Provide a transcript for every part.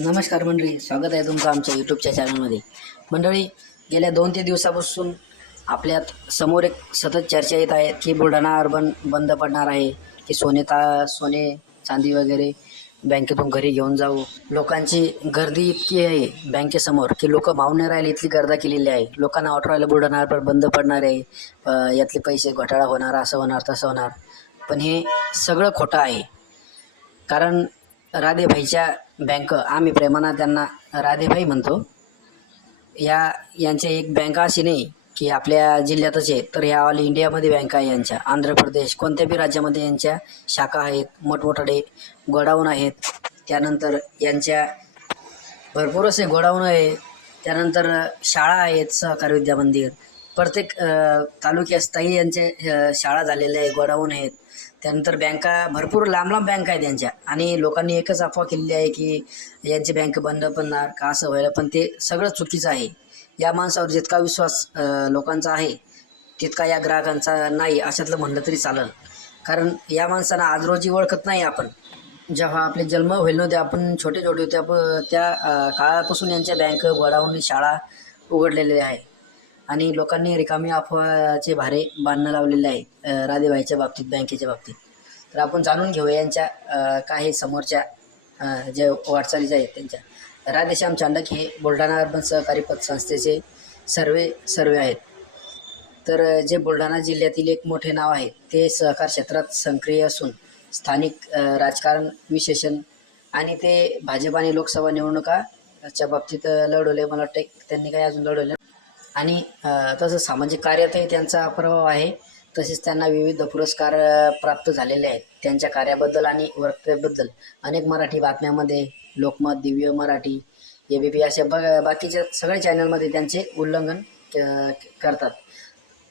नमस्कार मंडळी स्वागत आहे तुमचं आमच्या यूट्यूबच्या चॅनलमध्ये मंडळी गेल्या दोन ते दिवसापासून आपल्यात समोर एक सतत चर्चा येत आहे. की बुलढाणा अर्बन बंद पडणार आहे की सोने ता सोने चांदी वगैरे बँकेतून घरी घेऊन जाऊ. लोकांची गर्दी इतकी आहे बँकेसमोर की लोक भावने राहिले इथली गर्दा केलेली आहे. लोकांना ऑटो राहिलं बुलढाणा अर्बन बंद पडणार आहे. यातले पैसे घोटाळा होणार असं होणार तसं होणार. पण हे सगळं खोटं आहे. कारण राधेभाईच्या बँक आम्ही प्रेमानं त्यांना राधेभाई म्हणतो. या यांच्या एक बँक अशी नाही की आपल्या जिल्ह्यातच आहे तर ह्या ऑल इंडियामध्ये बँक आहे यांच्या. आंध्र प्रदेश कोणत्या बी राज्यामध्ये यांच्या शाखा आहेत मोठमोठाले गोडाऊन आहेत त्यानंतर यांच्या भरपूर असे गोडाऊन आहे त्यानंतर शाळा आहेत सहकार विद्या मंदिर प्रत्येक अ, तालुक्यास्थायी यांचे शाळा झालेल्या आहे गोडाऊन आहेत. त्यानंतर बँका भरपूर लांब लांब बँका आहेत यांच्या. आणि लोकांनी एकच अफवा केलेली आहे की यांची बँक बंद पडणार का असं व्हायला पण ते सगळं चुकीचं आहे. या माणसावर जितका विश्वास लोकांचा आहे तितका या ग्राहकांचा नाही अशातलं म्हणलं तरी चालेल. कारण या माणसांना आज रोजी ओळखत नाही आपण. जेव्हा आपले जन्म होईल नव्हते आपण छोटे छोटे होते त्या काळापासून यांच्या बँक गोडाऊन शाळा उघडलेल्या आहे आणि लोकांनी रिकामी अफवाचे भारे बांधणं लावलेले आहे राधेबाईच्या बाबतीत बँकेच्या बाबतीत. तर आपण जाणून घेऊया यांच्या काही समोरच्या ज्या जे आहेत त्यांच्या. राधेश्याम चांडक हे बुलढाणा अर्बन सहकारी पतसंस्थेचे सर्वे सर्वे आहेत. तर जे बुलढाणा जिल्ह्यातील एक मोठे नाव आहे ते सहकार क्षेत्रात सक्रिय असून स्थानिक राजकारण विशेषण आणि ते भाजप आणि लोकसभा निवडणुकाच्या बाबतीत लढवले मला वाटतं त्यांनी काही अजून लढवले आणि तसंच सामाजिक कार्यातही त्यांचा प्रभाव आहे. तसेच त्यांना विविध पुरस्कार प्राप्त झालेले आहेत. त्यांच्या कार्याबद्दल आणि वक्तव्याबद्दल अनेक मराठी बातम्यामध्ये Lokmat Divya Marathi A B P अशा बघ बाकीच्या सगळ्या चॅनलमध्ये त्यांचे उल्लंघन क- करतात.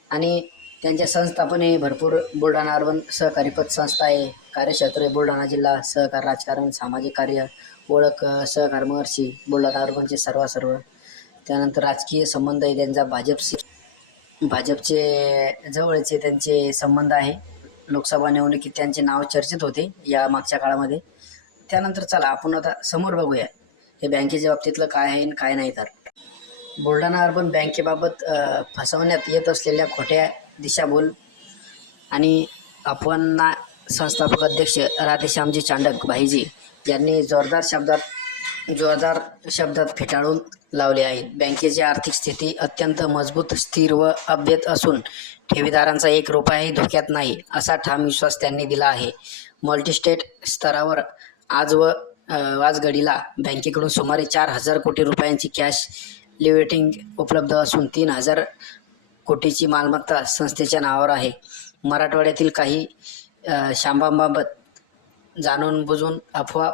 आणि त्यांच्या संस्थापन हे भरपूर बुलढाणा अर्बन सहकारी पतसंस्था आहे. कार्यक्षेत्र आहे बुलढाणा जिल्हा सहकार राजकारण सामाजिक कार्य ओळख सहकार महर्षी बुलढाणा अर्बनचे सर्व सर्व त्यानंतर राजकीय संबंध आहे त्यांचा भाजपशी भाजपचे जवळचे त्यांचे संबंध आहे. लोकसभा निवडणुकीत त्यांचे नाव चर्चेत होते या मागच्या काळामध्ये. त्यानंतर चला आपण आता समोर बघूया. हे बँकेच्या बाबतीतलं काय आहे आणि काय नाही तर. बुलढाणा अर्बन बँकेबाबत फसवण्यात येत असलेल्या खोट्या दिशाभूल आणि अफवांना संस्थापक अध्यक्ष राधेश्यामजी चांडक भाईजी यांनी जोरदार शब्दात जोरदार शब्दात फेटाळून लावले आहे. बँकेची आर्थिक स्थिती अत्यंत मजबूत स्थिर व अभ्यत असून ठेवीदारांचा एक रुपयाही धोक्यात नाही असा ठाम विश्वास त्यांनी दिला आहे. मल्टीस्टेट स्तरावर आज व आजगडीला बँकेकडून सुमारे चार हजार कोटी रुपयांची कॅश लिवेटिंग उपलब्ध असून तीन हजार कोटीची मालमत्ता संस्थेच्या नावावर आहे. मराठवाड्यातील काही शांबांबाबत जाणून बुजून अफवा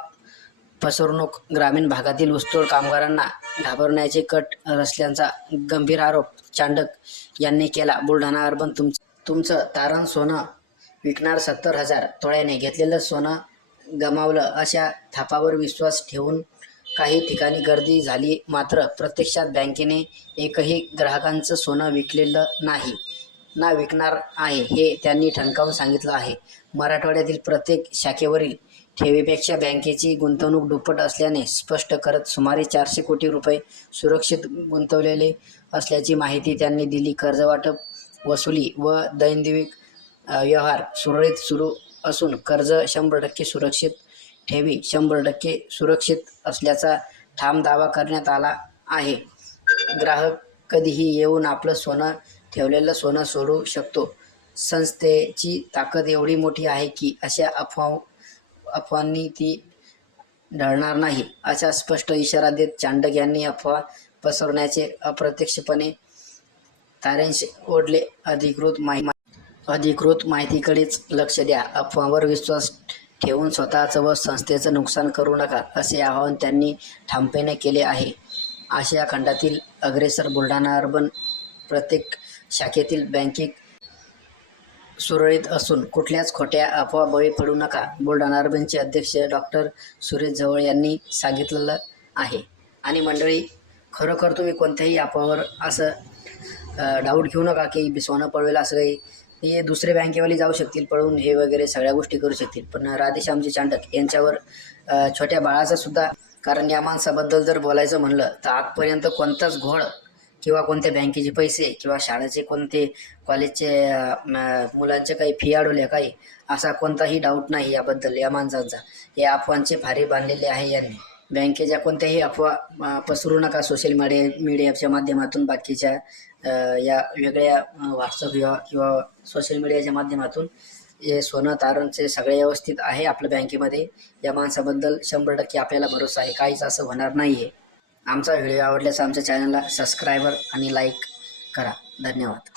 फसवणूक ग्रामीण भागातील ऊसतोड कामगारांना घाबरण्याचे कट रचल्याचा गंभीर आरोप चांडक यांनी केला. बुलढाणा अर्बन तुम तुमचं तारण सोनं विकणार सत्तर हजार तोळ्याने घेतलेलं सोनं गमावलं अशा थापावर विश्वास ठेवून काही ठिकाणी गर्दी झाली मात्र प्रत्यक्षात बँकेने एकही ग्राहकांचं सोनं विकलेलं नाही. ना विकणार आहे हे त्यांनी ठणकावून सांगितलं आहे. मराठवाड्यातील प्रत्येक शाखेवरील ठेवीपेक्षा बँकेची गुंतवणूक दुप्पट असल्याने स्पष्ट करत सुमारे चारशे कोटी रुपये सुरक्षित गुंतवलेले असल्याची माहिती त्यांनी दिली. कर्जवाटप वसुली व दैनंदिन व्यवहार सुरळीत सुरू असून कर्ज शंभर टक्के सुरक्षित ठेवी शंभर टक्के सुरक्षित असल्याचा ठाम दावा करण्यात आला आहे. ग्राहक कधीही येऊन आपलं सोनं ठेवलेलं सोनं सोडू शकतो. संस्थेची ताकद एवढी मोठी आहे की अशा अफवा अफवांनी ती ढळणार नाही असा स्पष्ट इशारा देत चांडक यांनी अफवा पसरवण्याचे अप्रत्यक्षपणे तारेंश ओढले. अधिकृत माहिती अधिकृत माहितीकडेच लक्ष द्या. अफवांवर विश्वास ठेवून स्वतःचं व संस्थेचं नुकसान करू नका असे आवाहन त्यांनी ठामपणे केले आहे. आशिया खंडातील अग्रेसर बुलढाणा अर्बन प्रत्येक शाखेतील बँकिंग सुरळीत असून कुठल्याच खोट्या अफवा बळी पडू नका बुलढाणा अर्बनचे अध्यक्ष डॉक्टर सुरेश जवळ यांनी सांगितलेलं आहे. आणि मंडळी खरोखर तुम्ही कोणत्याही अफवावर असं डाऊट घेऊ नका की बिस्वानं पळवेल असं काही. हे दुसरे बँकेवाले जाऊ शकतील पळून हे वगैरे सगळ्या गोष्टी करू शकतील. पण राधेश्यामजी चांडक यांच्यावर छोट्या बाळाचा सुद्धा कारण या माणसाबद्दल जर बोलायचं म्हणलं तर आजपर्यंत कोणताच घोळ किंवा कोणत्या बँकेचे पैसे किंवा शाळेचे कोणते कॉलेजचे मुलांचे काही फी अडवल्या काही असा कोणताही डाऊट नाही याबद्दल या माणसांचा. हे अफवांचे फारे बांधलेले आहे यांनी. बँकेच्या कोणत्याही अफवा पसरू नका सोशल मीडिया मीडियाच्या माध्यमातून बाकीच्या या वेगळ्या व्हॉट्सअप किंवा किंवा सोशल मीडियाच्या माध्यमातून. हे सोनं तारणचे सगळे व्यवस्थित आहे आपल्या बँकेमध्ये. या माणसाबद्दल शंभर टक्के आपल्याला भरोसा आहे. काहीच असं होणार नाही आहे आमचा व्हिडिओ आवडल्यास आमच्या चॅनलला सबस्क्रायबर आणि लाईक करा. धन्यवाद.